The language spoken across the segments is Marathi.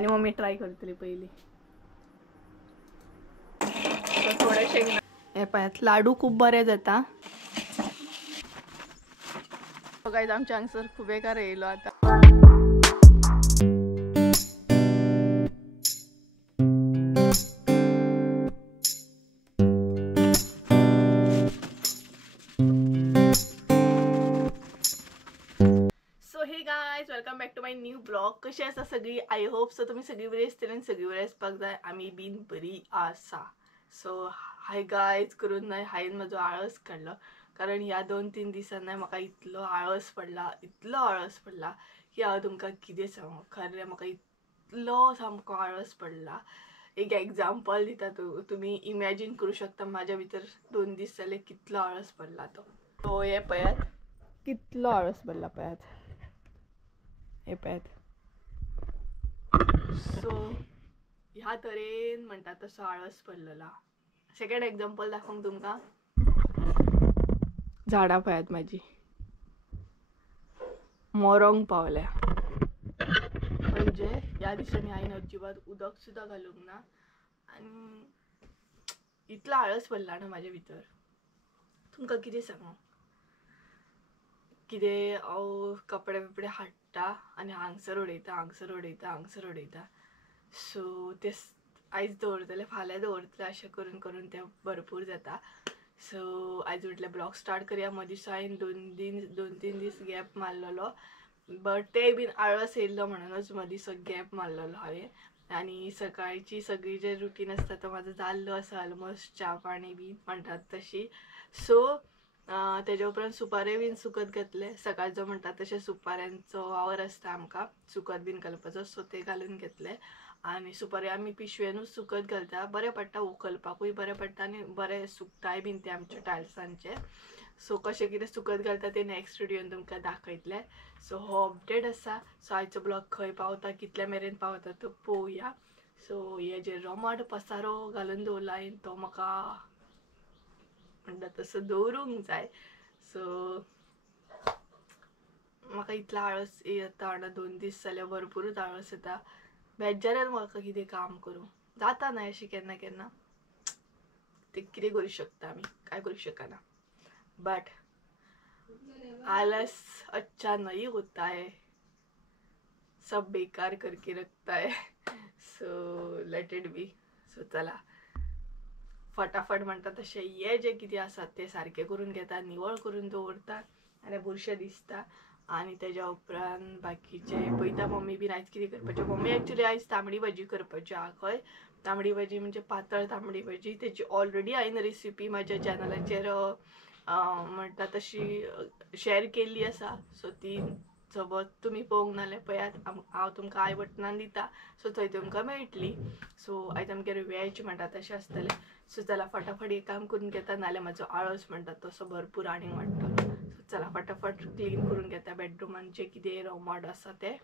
आणि मम्मी ट्राय करतली पहिली. थोडे शेंगदाणे हे पायात लाडू खूप बरे जाता. गाइस आमच्या आंसर खूप बेकार येयलो आता. So hey guys welcome back to my new blog. कशी आसा सगळी? आय होप सो तुम्ही सगळी बरी असतील आणि सगळी बरी असपाक जाय. आम्ही बीन बरी आसा. सो हाय गाइस करून नाही हायन म्हजो आळस काढलो, कारण ह्या 2-3 दिसांनी म्हाका इतलो आळस पडला की हांव तुमकां कितें सांगू. खरें म्हाका इतलो सामको आळस पडला. एक एग्जाम्पल दिता. तुम्ही इमॅजिन करू शकता माझ्या भितर 2 दीस जाले कितलो आळस पडला तो हे पळयात कितलो आळस पडला पळयात हे पळयात. सो ह्या तरेन म्हणटा तसो आळस पडलेला. सेकंड एग्जाम्पल दाखवून तुमकां. झाडां पळयात माझी मोरोंक पावल्या. म्हणजे ह्या दिसांनी हायेन अजिबात उदक सुद्धा घालूंक ना आणि इतला आळस पडला ना माझ्या भितर. तुमकां कितें सांगू. कितें हांव कपडे बिपडे हाडटा आनी हांगसर उडयता. सो ते आयज दवरतले फाल्यां दवरतले अशें करून करून ते भरपूर जाता. सो आयज म्हटलें ब्लॉग स्टार्ट करया. मदींचो हांवें 2-3 दीस गॅप मारलेलो, बट ते बीन आळस येयल्लो म्हणूनच मदींचो गॅप मारलेलो हांवें. आनी सकाळची सगळी जे रुटीन आसता तो म्हाजो जाल्लो आसा ऑलमोस्ट. च्या पाणी बी म्हणटात तशी. सो तेजे उपरांत सुपाऱ्यो बीन सुकत घातले. सकाळचो म्हणटा तशें सुपाऱ्यांचो वावर आसता आमकां सुकत बीन घालपाचो. सो ते घालून घेतले आनी सुपाऱ्यो आमी पिशवेनूच सुकत घालता. बरें पडटा उखलपाकूय बरें पडटा आनी बरें सुकताय बीन ते आमचे टायल्सांचे. सो कशें कितें सुकत घालता ते नेक्स्ट व्हिडियोन तुमकां दाखयतले. सो हो अपडेट आसा. सो आयचो ब्लॉग खंय पावता कितल्या मेरेन पावता तो पळोवया. सो हे जे रोमाट पसारो घालून दवरला हांवें तो म्हाका म्हणटा तसो दवरूंक जाय. सो म्हाका इतलो आळस येता हांगा 2 दीस जाले भरपूरच आळस येता. बेज्जारान म्हाका कितें काम करूं जाता ना अशें केन्ना केन्ना. ते कितें करूं शकता आमी, काय करूं शकना. बट आलस अच्छा नहीं होता है, सब बेकार करके रखता है. So let it be. So चला फटाफट म्हणटा तशें हे जे कितें आसा ते सारकें करून घेता, निवळ करून दवरता आनी बुरशें दिसता. आनी तेज्या उपरांत बाकीचे पळयता मम्मी बीन आयज कितें करपाचें. मम्मी एक्चुली आयज तांबडी भाजी करपाची आहा. खंय तांबडी भाजी म्हणजे पातळ तांबडी भाजी. तेची ऑलरेडी हांवें रेसिपी म्हाज्या चॅनलाचेर म्हणटा तशी शेअर केल्ली आसा. सो ती सोबत तुमी पळोवंक नाल्यार पळयात. हांव तुमकां आय बटनान दिता. सो थंय तुमकां मेळटली. सो आयज आमगेर वेज म्हणटा तशें आसतलें. सो चला फटाफट एक काम करून घेता नाल्यार म्हाजो आळस म्हणटा तसो भरपूर आनीक वाडटलो. सो चला फटाफट क्लीन करून घेता बेडरूमान जे कितें रोमाट आसा ते.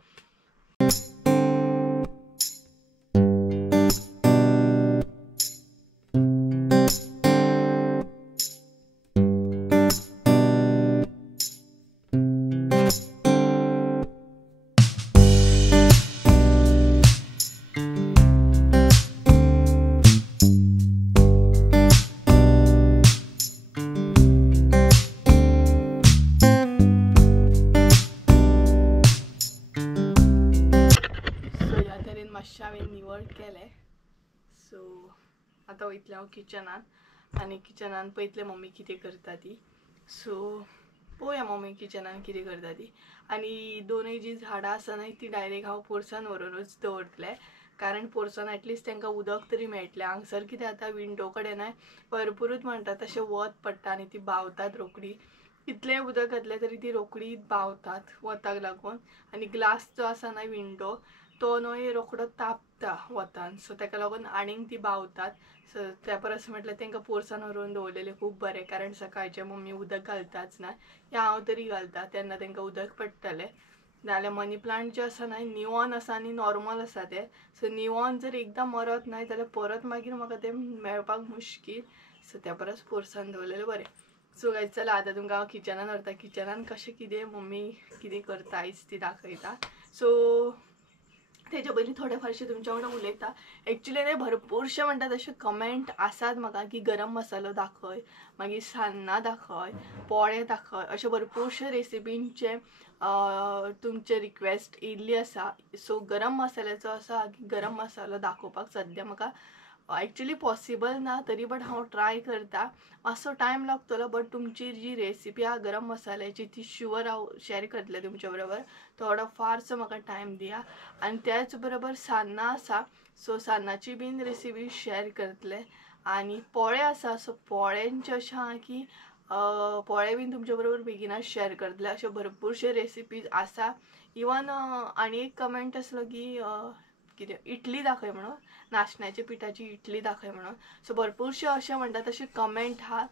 मातशें हांवें निवळ केलें. सो आतां वयतलें हांव किचनान आनी किचनान पळयतलें मम्मी कितें करता ती. सो पळोवया मम्मी किचनान कितें करता ती. आनी दोनूय जी झाडां आसा न्हय ती डायरेक्ट हांव पोरसान व्हरूनच दवरतलें, कारण पोरसान एटलीस्ट तांकां उदक तरी मेळटलें. हांगसर कितें जाता विंडो कडेन भरपूरूच म्हणटा तशें वत पडटा आनी ती बावतात रोखडी. इतलें उदक घातलें तरी ती रोखडी बावतात वताक लागून. आनी ग्लास जो आसा न्हय विंडो तो न्हय रोखडो तापता वतान. सो ताका लागून आनीक ती बावतात. सो त्या परस म्हटल्यार तांकां पोरसान व्हरून दवरलेलें खूब बरें, कारण सकाळचें मम्मी उदक घालताच ना. या हांव तरी घालता तेन्ना तांकां उदक पडटलें. नाल्यार मनी प्लांट जे आसा न्हय निवॉन आसा आनी नॉर्मल आसा ते. सो निवॉन जर एकदां मरत न्हय जाल्यार परत मागीर म्हाका तें मेळपाक मुश्कील. सो त्या परस पोरसान दवरलेलें बरें. सो गायज चला आतां तुमकां हांव किचनान व्हरता. किचनान कशें कितें मम्मी कितें करता आयज ती दाखयता. सो तेजे पयलीं थोडे फारशे तुमच्या वांगडा उलयता. एक्चुली ते भरपूरशे म्हणटा तशे कमेंट आसात म्हाका की गरम मसालो दाखय, मागीर सान्नां दाखय, पोळे दाखय, अशे भरपूरशे रेसिपींचे तुमचे रिक्वेस्ट येयल्ली आसा. सो गरम मसाल्याचो आसा की गरम मसालो दाखोवपाक सद्या म्हाका एक्चुली पॉसिबल ना, तरी बट हांव ट्राय करता. मातसो टायम लागतलो, बट तुमची जी रेसिपी आहा गरम मसाल्याची ती शुअर हांव शेअर करतलें तुमच्या बरोबर. थोडो फारसो म्हाका टायम दिया. आनी त्याच बरोबर सान्नां आसा, सो सान्नाची बीन रेसिपी शेअर करतले. आनी पोळे आसा, सो पोळ्यांचे अशें आहा की पोळे बीन तुमच्या बरोबर बेगिनाच शेअर करतले. अशे भरपूरशे रेसिपीज आसा. इवन आनी एक कमेंट आसलो की कितें इडली दाखय म्हणून, नाचण्याच्या पिठाची इडली दाखय म्हणून. सो भरपूरशे अशें म्हणटा तशें कमेंट आहा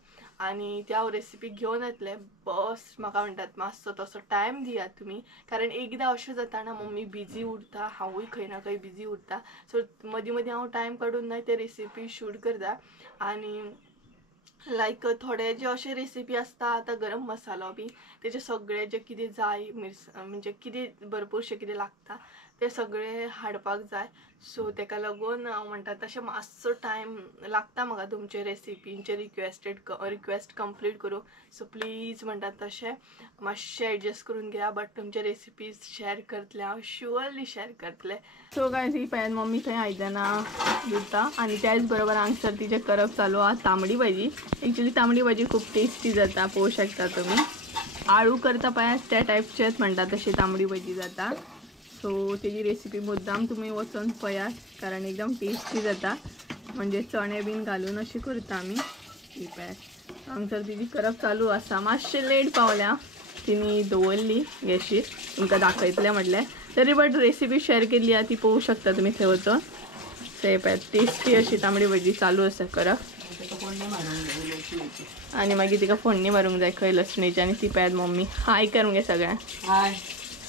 आनी ते हांव रेसिपी घेवन येतलें. बस म्हाका म्हणटात मातसो तसो टायम दियात तुमी, कारण एकदां अशें जाता ना मम्मी बिजी उरता, हांवूय खंय ना खंय बिजी उरता. सो मदीं मदीं हांव टायम काडून ना ते रेसिपी शूट करता. आनी लायक थोडे जे अशे रेसिपी आसता आतां गरम मसालो बी तेजे सगळे जे कितें जाय म्हणजे कितें भरपूरशे कितें लागता ते सगळे हाडपाक जाय. सो तेका लागून हांव म्हणटा तशें मातसो टायम लागता म्हाका तुमचे रेसिपींचे रिक्वेस्ट कंप्लीट करूं. सो प्लीज म्हणटा तशें मातशें एडजस्ट करून घेया. बट तुमचे रेसिपीज शेअर करतले, हांव शुअरली शेअर करतले. सो गायज ही पळयात मम्मी थंय आयदनां धुता आनी त्याच बरोबर हांगसर तिचें करप चालू आहा तांबडी भाजी. एक्चुली तांबडी भाजी खूब टेस्टी जाता, पळोवंक शकता तुमी. आळू करता पळयात त्या टायपचेच म्हणटा तशी तांबडी भाजी जाता. सो तेजी रेसिपी मुद्दाम तुम्ही वचून पळयात, कारण एकदम टेस्टी जाता. म्हणजे चणे बीन घालून अशी करता आमी. ही पळयात हांगसर तिची करप चालू आसा. मातशें लेट पावल्या, तिने दवरली गॅशीर, तुमकां दाखयतलें म्हटलें. तरी बट रेसिपी शेअर केल्ली आहा ती पळोवंक शकता तुमी थंय वचून. सो हे पळयात टेस्टी अशी तांबडी भाजी चालू आसा करप. आनी मागीर तिका फोडणी मारूंक जाय खंय लसणीची. आनी ती पळयात मम्मी हाय कर मगे सगळ्यांक. हाय.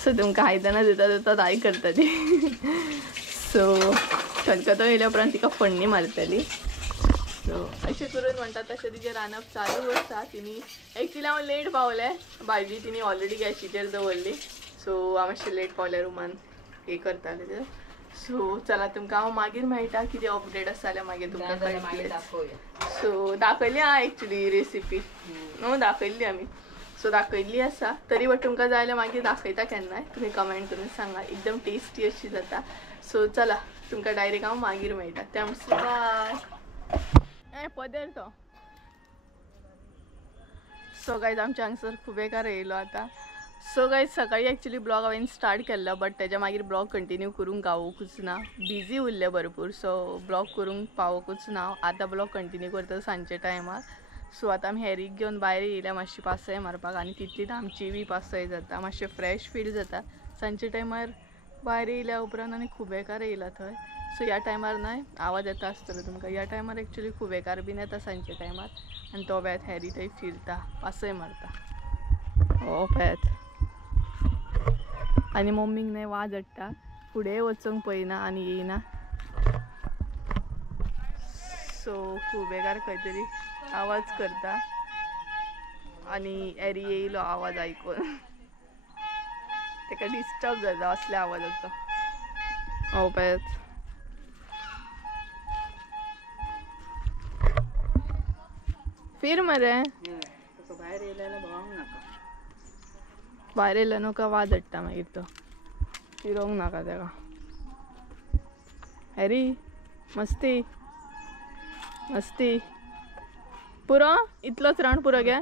सो तुमकां आयदनां दिता हाय करता ती. सो खतखतो येयल्या उपरांत तिका फोडणी मारतली. सो अशें करून म्हणटा तशें तिचें रांदप चालू आसा. तिणी एक्चुली हांव लेट पावलें, भाजी तिणी ऑलरेडी गॅशीचेर दवरली. सो हांव मातशें लेट पावलें रूमान हे करतालें तें. सो चला तुमकां हांव मागीर मेळटा, कितें अपडेट आसा जाल्यार मागीर तुमकां कळटलें. सो दाखयली आहा एक्चुली रेसिपी न्हू, दाखयल्ली आमी. सो दाखयल्ली आसा, तरी बट तुमकां जाय जाल्यार मागीर दाखयता केन्नाय. तुमी कमेंट करून सांगा, एकदम टेस्टी अशी जाता. सो चला तुमकां डायरेक्ट हांव मागीर मेळटा. त्या बाय. पदेर तो. सो गायज आमच्या हांगसर खुबेकार येयलो आतां. सो गायज सकाळी एक्चुली ब्लॉग हांवें स्टार्ट केल्लो, बट तेच्या मागीर ब्लॉग कंटिन्यू करूंक गावोकूच ना. बिजी उरले भरपूर, सो ब्लॉग करूंक पावोकूच ना. आतां ब्लॉग कंटिन्यू करता सांजच्या टायमार. सो आतां आमी हेरीक घेवन भायर येयल्या मातशी पासय मारपाक, आनी तितलीच आमची बी पासय जाता, मातशें फ्रेश फील जाता. सांजच्या टायमार भायर येयल्या उपरांत आनी खुबेकार येयला थंय. सो ह्या टायमार न्हय आवाज येता आसतलो तुमकां. ह्या टायमार एक्चुली खुबेकार बीन येता सांजच्या टायमार, आनी तो पळयात हेरी थंय फिरता, पासय मारता. हो पळयात. आनी मम्मीक न्हय वाज हाडटा, फुडें वचूंक पळयना आनी येयना. सो खुबेकार खंय तरी आवाज करता आनी एरी येयलो आवाज आयकून. तेका डिस्टर्ब जाता असल्या आवाजाचो. हो पळयात. फिर मरे भायर येयल्यार भोंवंक नाका. भायर येयलो न्हू का वाज हाडटा मागीर तो, फिरोंक नाका तेका. हॅरी मस्ती मस्ती पुरो, इतलोच रावंड पुरो घे.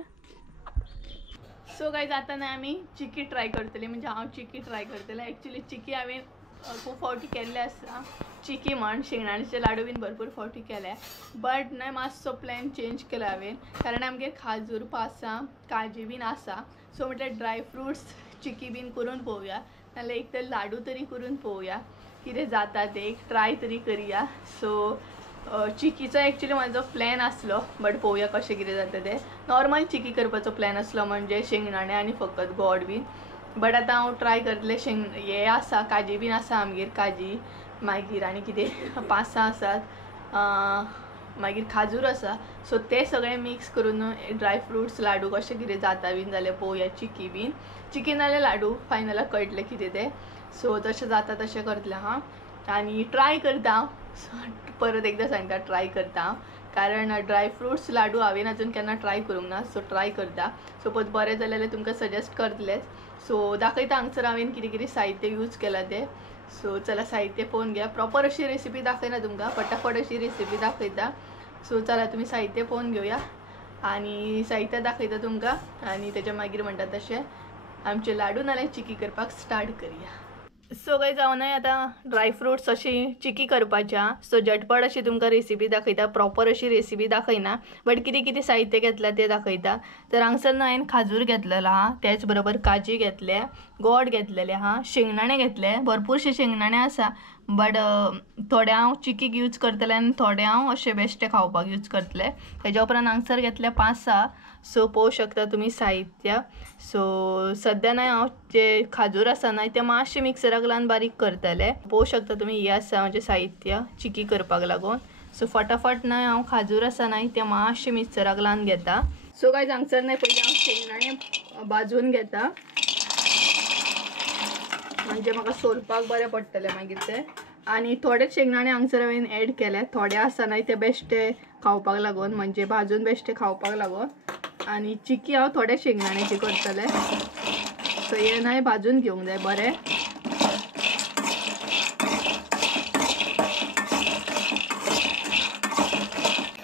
सो गायज आतां न्हय आमी चिकी ट्राय करतली, म्हणजे हांव चिकी ट्राय करतलें. एक्चुली चिकी हांवें खूब फावटी केल्ले आसा. चिकी म्हण शेंगदाण्याचे लाडू बीन भरपूर फावटी केल्या, बट न्हय मातसो प्लॅन चेंज केलो हांवें, कारण आमगे खाजूर आसा, काजी बीन आसा. सो म्हटल्यार ड्राय फ्रुट्स चिकी बीन करून पळोवया, नाल्यार एक तर लाडू तरी करून पळोवया कितें जाता तें, एक ट्राय तरी करुया. सो चिकीचो एक्चुली म्हाजो प्लॅन आसलो, बट पळोवया कशें कितें जाता तें. नॉर्मल चिकी करपाचो प्लॅन आसलो, म्हणजे शेंगदाणे आनी फकत गोड बीन. बट आतां हांव ट्राय करतलें. हे आसा काजी बीन आसा आमगेर, काजी मागीर आनी कितें 5-6 आसात, मागीर खाजूर आसा. सो ते सगळे मिक्स करून ड्राय फ्रुट्स लाडू कशें कितें जाता बीन जाल्यार पळोवया. चिकी नाल्यार लाडू फायनलाक कळटलें कितें तें. सो तशें जाता तशें करतलें हां आनी ट्राय करता परत एकदा सांगता ट्राय करता कारण ड्रायफ्रुट्स लाडू हांवें अजून केन्ना ट्राय करूंक ना सो ट्राय करता सपोज बरें जालें जाल्यार तुमकां सजेस्ट करतलेंच सो दाखयता हांगसर हांवें कितें कितें साहित्य यूज केलां तें सो चला साहित्य पळोवन घ्या प्रॉपर अशी रेसिपी दाखयना तुमकां फटाफट अशी रेसिपी दाखयता सो चला तुम्ही साहित्य पळोवन घेवया आणि साहित्य दाखयता तुमकां आणि त्याच्या मागीर म्हणटा तशें आमचे लाडू नाल्यार चिकी करपाक स्टार्ट करूया सो गायज हांव न्हय आतां ड्रायफ्रुट्स अशी चिकी करपाच्या सो झटपट अशी तुमकां रेसिपी दाखयता प्रॉपर अशी रेसिपी दाखयना बट कितें कितें साहित्य घेतला तें दाखयता तर हांगसर न्हय हांवें खाजूर घेतलेलो आहा त्याच बरोबर काजी घेतले गोड घेतलेले आहा शेंगदाणे घेतले भरपूरशे शेंगदाणे आसा बट थोडे हांव चिकीक यूज करतले आनी थोडे हांव अशे बेश्टे खावपाक यूज करतले तेज्या उपरांत हांगसर घेतले 5-6 सो पळोवं शकता तुमी साहित्य सो सद्या न्हय हांव जे खाजूर आसा न्हय ते मातशे मिक्सराक लावन बारीक करतले पळोवं शकता तुमी हे आसा म्हजें साहित्य चिकी करपाक लागून सो फटाफट न्हय हांव खाजूर आसा न्हय ते मातशे मिक्सराक लावन घेता सो गायज हांगसर न्हय पयलीं हांव शेंगदाणे भाजून घेता म्हणजे म्हाका सोलपाक बरें पडटलें मागीर ते आनी थोडे शेंगदाणे हांगसर हांवें एड केले थोडे आसा न्हय ते बेश्टे खावपाक लागून म्हणजे भाजून बेश्टे खावपाक लागून आनी चिकी हांव थोडे शेंगदाण्याची करतले सो हे न्हय भाजून घेवंक जाय बरें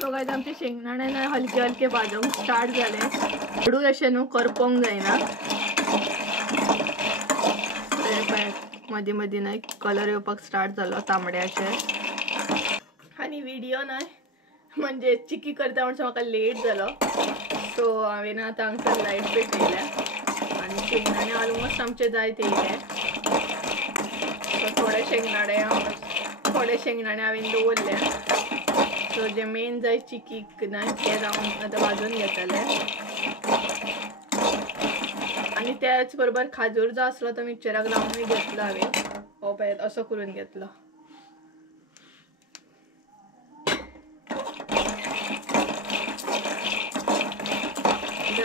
सो गायज आमचे शेंगदाणे न्हय हलके हलके भाजूंक स्टार्ट जाले हळू अशें न्हू करपोंक जायना मदीं मदीं न्हय कलर येवपाक स्टार्ट जालो तांबड्याचे आनी व्हिडिओ न्हय म्हणजे चिकी करता म्हणसर म्हाका लेट जालो सो हांवें आतां हांगसर लायट पेटयल्या आनी शेंगदाणे ऑलमोस्ट आमचे जायत येयले सो थोडे शेंगदाणे हांवें दवरले सो जे मेन जाय चिकीक न्हय ते जावन आतां भाजून घेतले आणि त्याच बरोबर खाजूर जो असलो तो मिक्सराक लावून घेतला हांवें हो पळय असो करून घेतलो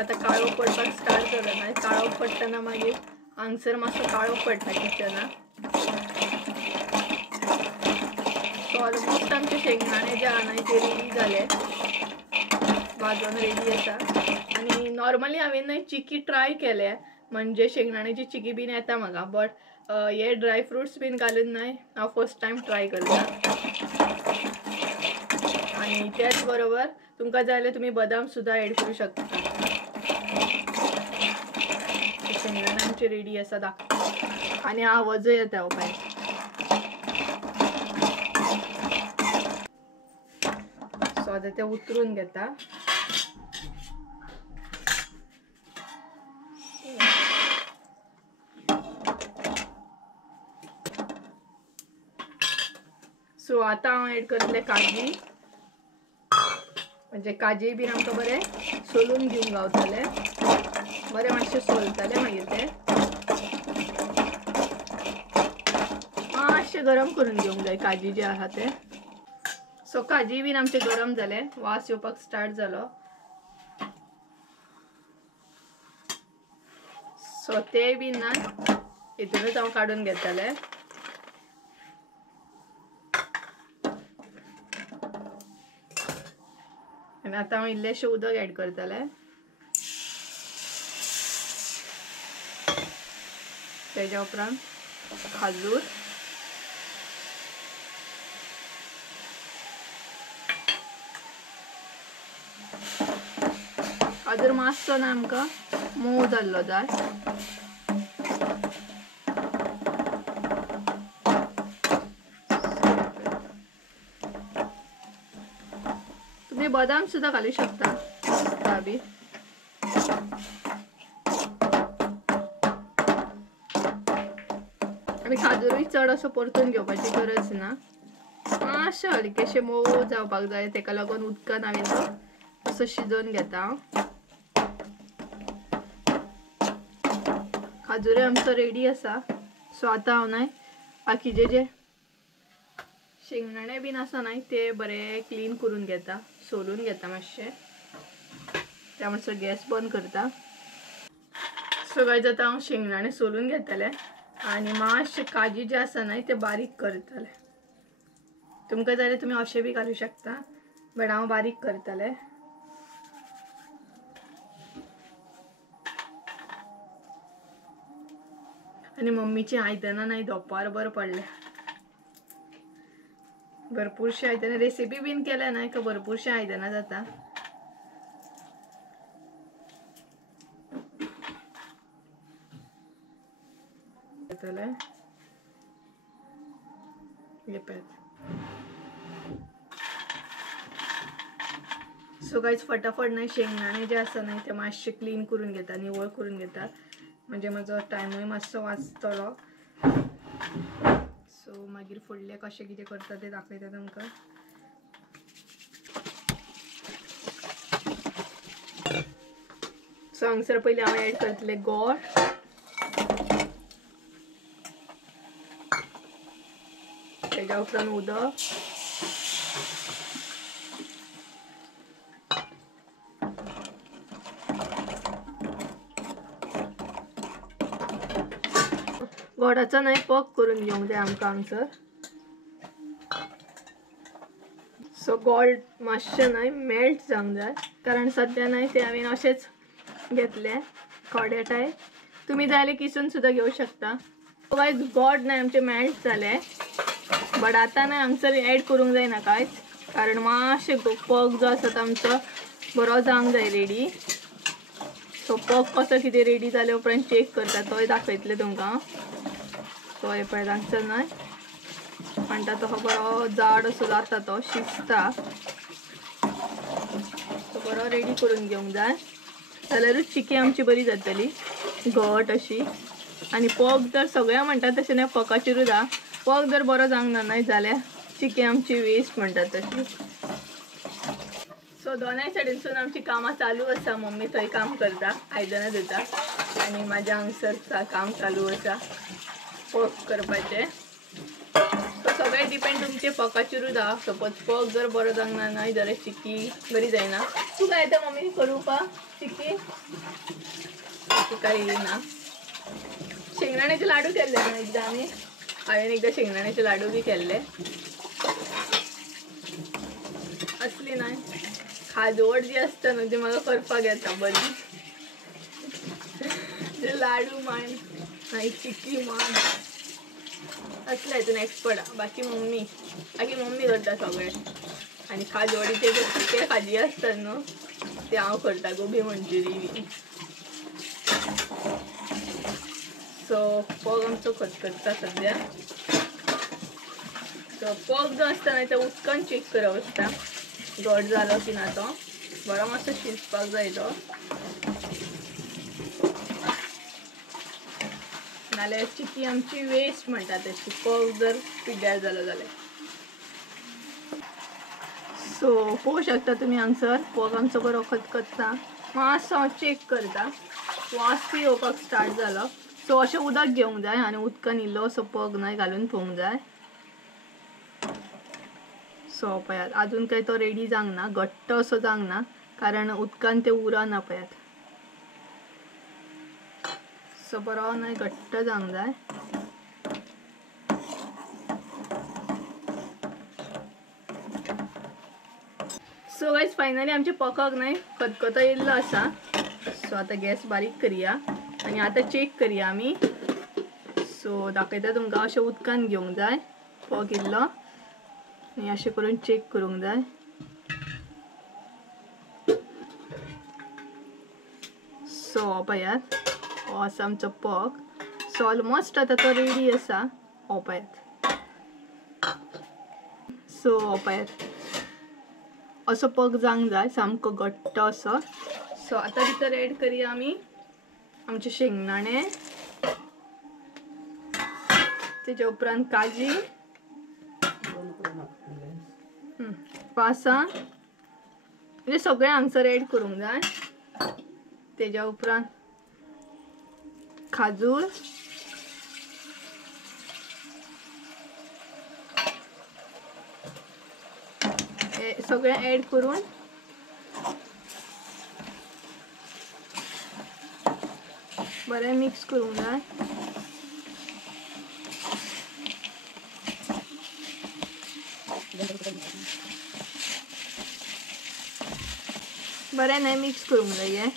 आता काळो पडपाक स्टार्ट जालो ना काळो पडटना मागीर हांगसर मातसो काळो पडटा किचना सो ऑलमोस्ट आमचे शेंगदाणे जे आहा न्हय ते रेडी जाले भाजून रेडी आसा आनी नॉर्मली हांवें न्हय चिकी ट्राय केले म्हणजे शेंगदाण्याची चिकी बीन येता म्हाका बट हे ड्रायफ्रुट्स बीन घालून न्हय हांव फर्स्ट टायम ट्राय करता आनी त्याच बरोबर तुमकां जाय जाल्यार तुमी बदाम सुद्दां एड करूं शकता शेंगदाणे आमचे रेडी आसा दाखव आनी आवाज येता हो पळय सो आतां ते उतरून घेता सो आता हांव एड करतले काजी म्हणजे काजी बीन आमकां बरें सोलून घेवंक गावतले बरें मातशें सोलतले मागीर ते मातशें गरम करून घेवंक जाय काजी जे आहा ते सो काजी बीन आमचे गरम जाले वास येवपाक स्टार्ट जालो सो ते बीन ना हितूनच हांव काडून घेतले आनी आतां हांव इल्लेशें उदक एड करतले तेज्या उपरांत खाजूर खाजूर मातसो ना आमकां मोव जाल्लो जाय तुम्ही बदाम सुद्धा घालू शकता बी आनी खाजूरूय चड असो परतून घेवपाची गरज ना मातशें हलकेशें मोव जावपाक जाय तेका लागून उदकान हांवें तो असो शिजोवन घेता खाजूर आमचो रेडी आसा सो आतां हांव न्हय बाकीचे जे शेंगदाणे बीन आसा न्हय ते बरे क्लीन करून घेता सोलून घेता मातशें त्या मातसो गॅस बंद करता सो गायज आतां हांव शेंगदाणे सोलून घेतले आणि मातशे काजी जे आसा न्हय ते बारीक करतले. तुमकां जाल्यार तुम्ही अशें बी घालू शकता, बट हांव बारीक करतले. आणि मम्मीची आयदनां नाही धोपार बरं पडले. भरपूरशे आयदनां रेसिपी बीन केल्या नाही का भरपूरशे आयदनां जाता. सो गाईज फटाफट नाही शेंगदाणे जे असं नाही ते मातशे क्लीन करून घेता, निवळ करून घेता, म्हणजे माझा टायमूय मातसो वाचतलो. सो मागीर फुडले कशें कितें करता ते दाखयता तुमकां. सो हांगसर पयलीं हांव एड करतले गोड, तेज्या उपरांत उदक, गोडाचो नाही पक करून घेवंक जाय आमकां हांगसर. सो गोड मातशें नाही मेल्ट जावंक जाय, कारण सद्या नाही ते हांवें अशेंच घेतले कोडे टायप. तुम्ही जाल्यार किसून सुद्धा घेऊ शकता. गायज गोड नाही आमचे मेल्ट जाले, बट आता नाही हांगसर एड करूंक जायना कांयच, कारण मातशें पग जो आसा तो आमचो बरो जावंक जाय रेडी. सो पग कसो कितें रेडी जाल्या उपरांत चेक करता तोय दाखयतले तुमकां. सो हे पळय हांगसर न्हय म्हणटा तो बरो जाड असो जाता, तो शिजता. तो बरो रेडी करून घेवंक जाय, जाल्यारूच चिकी आमची बरी जातली घट अशी. आणि पग जर सगळ्या म्हणटात तशें नाही पकाचेरूच हा, पग जर बरो जावंक ना न्हय जाल्यार चिकी आमची वेस्ट म्हणटात तशी. सो दोनाय सायडीनसून आमची कामां चालू आसा. मम्मी थंय काम करता, आयदनां धुता, आणि म्हाज्या हांगसर काम चालू आसा पग करपाचें. सो सगळें डिपेंड तुमचे पकाचेरूच हा. सपोज पग जर बरो जावंक ना न्हय जाल्यार चिकी बरी जायना. तूं काय येता मम्मी करूपा चिकी? काही ना. शेंगदाण्याचे लाडू केले ना एकदा आम्ही, हांवें एकदा शेंगदाण्याचे लाडू बी केल्ले. असली नाही खाजवट जी असता ना ती म्हाका करपाक येता बरी. लाडू मान नाही चिकी मान असल्या हितून एक्सपर्ट हा. बाकी मम्मी करता सगळे. आणि खाजवडीचे जे सुके खाजी असतात न्हू ते हांव करता, गोबी मंचुरी. सो पग आमचो खतखतता सध्या. सो पग जो असता ना तो उदकान चेक करप आसता घट जालो की ना. तो बरो मातसो शिजपाक जाय तो, नाल्यार चिकी आमची वेस्ट म्हणटा तशी पग जर पिड्ड्यार जालो जाल्यार. सो पळोवंक शकता तुमी हांगसर पग आमचो बरो खतखतता. मातसो हांव चेक करता, वास बी येवपाक स्टार्ट जालो. सो अशें उदक घेवंक जाय आनी उदकान इल्लो असो पग न्हय घालून पळोवंक जाय. सो पळयात अजून काही तो रेडी जावंक ना, घट्ट असो जावंक ना, कारण उदकान ते उरना पळयात. सो बरो न्हय घट्ट जावंक जाय. सो गायज फायनली आमचे पकाक न्हय खतखतो येयल्लो आसा. सो आता गॅस बारीक करया आणि आता चेक करया आमी. सो दाखयता तुमकां अशें उदकान घेवंक जाय पग इल्लो आणि अशें करून चेक करूंक जाय. सो पळयात हो आसा आमचो पग. सो ऑलमोस्ट आता तो रेडी आसा. हो पळयात. सो पळयात असो पग जावंक जाय सामको घट्ट असो. सो आता भितर एड करया आमी आमचे शेंगदाणे, तेच्या उपरांत काजी, पासां, म्हणजे सगळें हांगसर एड करूंक जाय. तेच्या उपरांत खाजूर, सगळें एड करून बरें मिक्स करूंक जाय. बरें नाही मिक्स करूंक जाय हे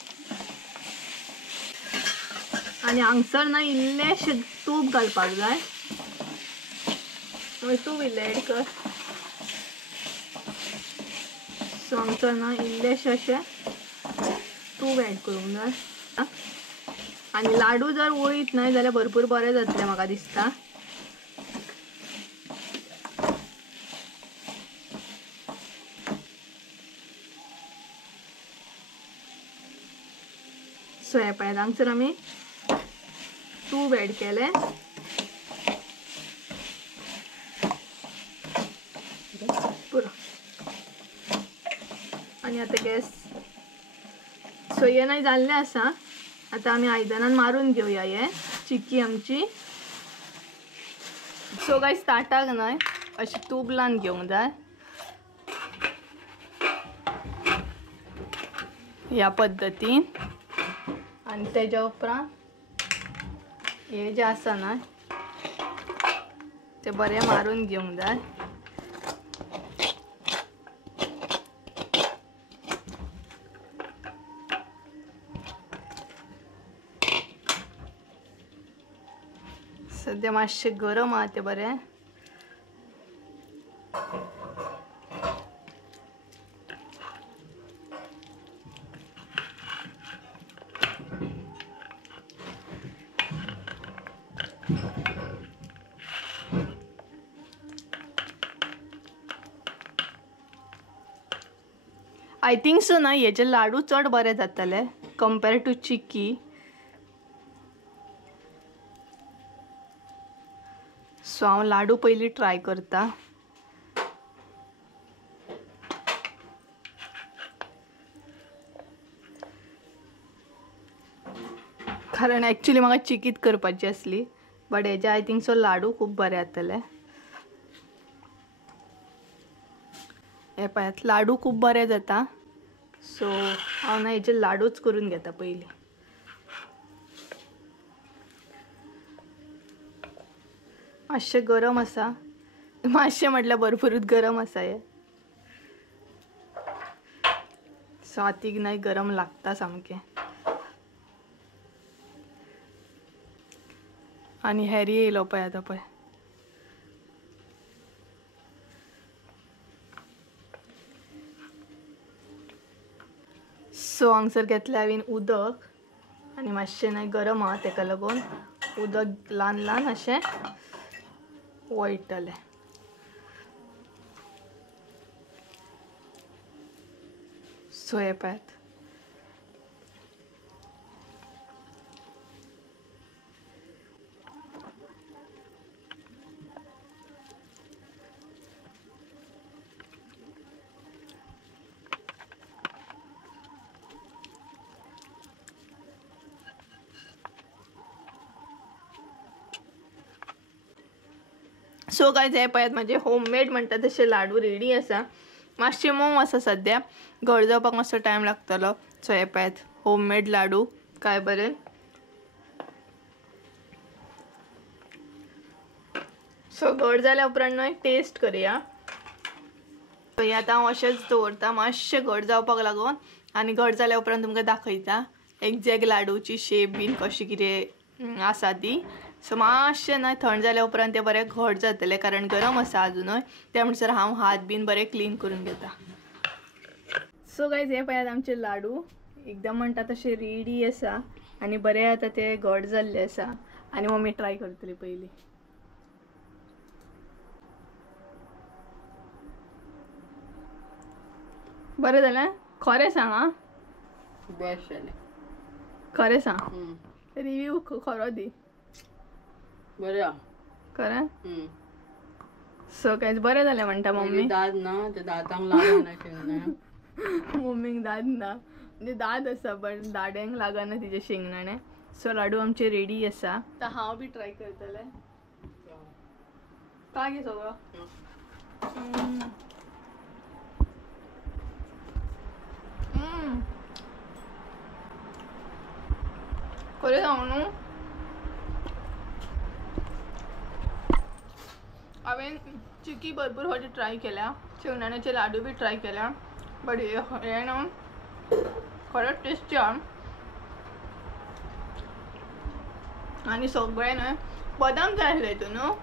आणि हांगसर ना इल्लेशें तूप घालपाक जाय तूप इल्लें एड कर सो हांगसर ना इल्लेशें अशें तूप एड करूंक जाय आणि लाडू जर वळीत नाही जाल्यार भरपूर बरें जातलें म्हाका दिसता सो हे पळय हांगसर आमी तूप एड केलें पुरो आणि आता गॅस सो हे नाही जाल्लें आसा आता आमी आयदनान मारून घेवया हे चिक्की आमची सो गायस ताटाक न्हय अशी तूप लावन घेवंक जाय ह्या पद्दतीन आणि तेच्या उपरांत हे जे आसा ना ते बरें मारून घेवंक जाय सध्या मातशें गरम आहा तें बरें आय थिंक सो ना हेचे लाडू चड बरे जातले कंपेर टू चिक्की सो हांव लाडू पयलीं ट्राय करता कारण एक्चुअली म्हाका चिकीत करपाची आसली बट हेजे आय थिंक सो लाडू खूब बरे जातले हे पळयात लाडू खूब बरे जाता सो हांव ना हेचे लाडूच करून घेता पयलीं मातशें गरम आसा मातशें म्हटल्यार भरपूरूच गरम आसा हे सो हातीक नाही गरम लागता सामकें आणि हेरी येयलो पळय आतां पळय सो हांगसर घेतलें हांवें उदक आनी मातशें नाही गरम आहा तेका लागून उदक ल्हान ल्हान अशें वळटलें सो हे पळयात सो गायज हे पळयात माझे होममेड म्हणटा तशे लाडू रेडी आसा मातशे मोव आसा सध्या घट जावपाक मातसो टायम लागतलो सो हे पळयात होममेड लाडू काय बरे सो घट जाल्या उपरांत न्हय टेस्ट करूया हे आतां हांव अशेंच दवरता मातशें घट जावपाक लागून आनी घट जाल्या उपरांत तुमकां दाखयता एक्झॅक्ट लाडूची शेप बीन कशी कितें आसा ती सो मातशें न्हय थंड जाल्या उपरांत ते बरें घट जातले कारण गरम आसा अजुनूय त्या म्हणसर हांव हात बीन बरें क्लीन करून घेता सो गायज हे पळयात आमचे लाडू एकदम म्हणटा तशे रेडी आसा आनी बरें आतां ते घट जाल्ले आसा आनी मम्मी ट्राय करतली पयलीं बरें जालें खरें सांग आं बेस्ट जालें खरें सांग रिव्यू खरो दी बरें खरें सो कांयच बरें जालें म्हणटा मम्मी दाद ना ते दातांक लागना मम्मीक दाद ना म्हणजे दाद आसा बट दाड्यांक लागना तिचे शेंगदाणे सो लाडू आमचे रेडी आसा आतां हांव बी ट्राय करतलें काय गे सगळो खरें सांगू न्हू हांवें चिकी भरपूर फाटी ट्राय केल्या, शेंगदाण्याचे लाडू बी ट्राय केल्या, बट हे ना खरंच टेस्टी आहे. आणि सगळे ना बदाम जाय आसले न्हू,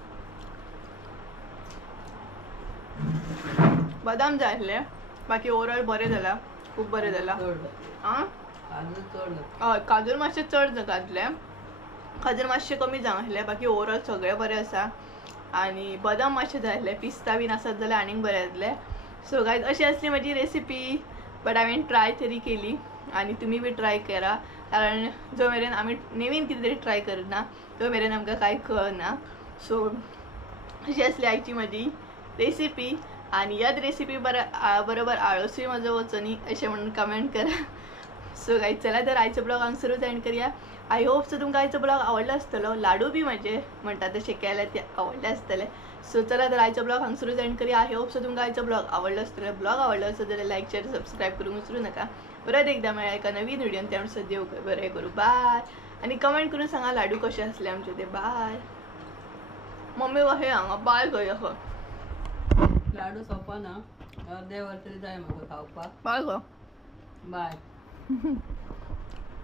बदाम जाय आसले, बाकी ओवरऑल बरें जाला, खूप बरें जाला. आं हय काजूर मातशे चड घातले, खाजूर मातशे कमी जावंक आसले, बाकी ओवरऑल सगळे बरें आसा. आणि बदाम मातशे जाय आसले, पिस्ता बीन आसत जाल्यार आनीक बरें जातले. सो गायज अशी असली माझी रेसिपी, बट हांवें ट्राय तरी केली आणि तुम्ही बी ट्राय करा, कारण जो मेरेन आमी नवीन कितें तरी ट्राय करना तो मेरेन आमकां कांय कळना. सो अशी असली आयची माझी रेसिपी. आणि याच रेसिपी बरोबर आळसूय म्हजो वचनी अशें म्हणून कमेंट करा. सो गायज चला तर आयचो ब्लॉग हांगसरूच एंड करूया. आय होप सो तुमकां आयचो ब्लॉग आवडलो आसतलो, लाडू बी म्हजे म्हणटा तशें केले ते आवडले आसतले. सो चला तर आयचो ब्लॉग हांगसरूच एंड करूया. आय होप सो तुमकां आयचो ब्लॉग आवडलो आसतलो. ब्लॉग आवडलो आसत जाल्यार लायक शेअर सबस्क्राईब करूंक विसरू नका. परत एकदा मेळ्या एका नवीन व्हिडिओन, त्यानुसार देव बरें करूं. बाय. आणि कमेंट करून सांगा लाडू कसे असले आमचे ते. बाय. मम्मी हे हांगा बाय खंय असो लाडू सोपा ना, अर्दे वर तरी जाय म्हाका खावपाक. बाय गो. बाय.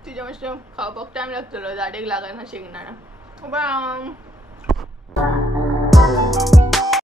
तिच्या मातशें खावपाक टायम लागतलो, झाडेक लागना शेंगदाणा. बाय.